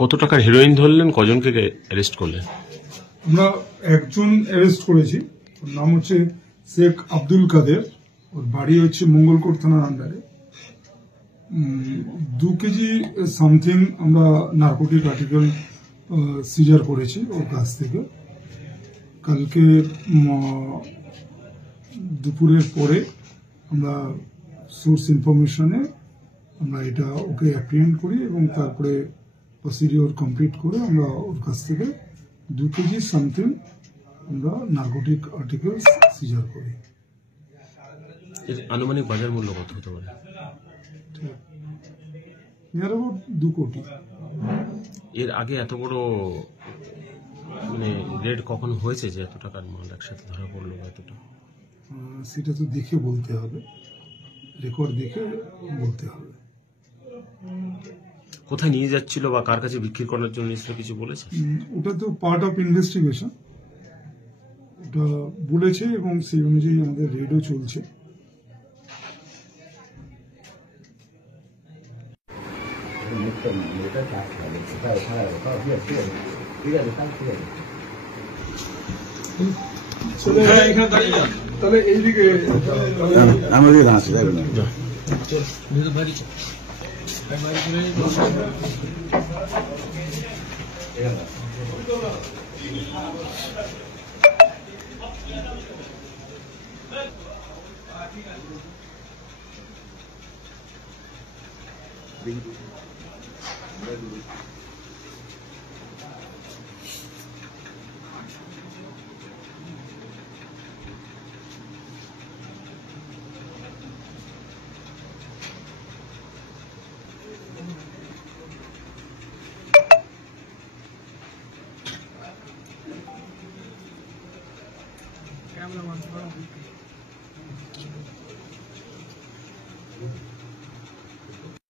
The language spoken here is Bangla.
কত টাকার হেরোইন ধরলেন, কজনকে অ্যারেস্ট করলেন? আমরা একজন অ্যারেস্ট করেছি, ওর নাম হচ্ছে শেখ আব্দুল কাদের, ওর বাড়ি হচ্ছে মঙ্গলকোট থানার আন্ডারে। 2 কেজি সামথিং আমরা নার্কোটিক আর্টিকেল সিজার করেছি ওর কাছ থেকে। কালকে দুপুরের পরে আমরা সোর্স ইনফরমেশনে আমরা এটা ওকে অ্যাপ্রিহেন্ড করি এবং তারপরে প্রসিডিওর কমপ্লিট করে আমরা ওর কাছ থেকে 2 কেজি সামথিং আমরা নার্কোটিক আর্টিকেলস সিজার করি। আনুমানিক বাজার মূল্য কত হতে পারে? নিয়ার অ্যাবাউট 2 কোটি। এর আগে এত বড় মানে রেড কখন হয়েছে যে এত টাকার মাল একসাথে ধরা পড়লো? এতটা সেটা তো দেখে বলতে হবে, রেকর্ড দেখে বলতে হবে। কোথায় নিয়ে যাচ্ছিল বা কার কাছে বিক্রি করার জন্য কিছু বলেছে? ওটা তো পার্ট অফ ইনভেস্টিগেশন, ওটা বলেছে এবং সেই অনুযায়ী আমাদের রেডও চলছে। তাহলে এইদিকে আমাদের আছে যাবে না।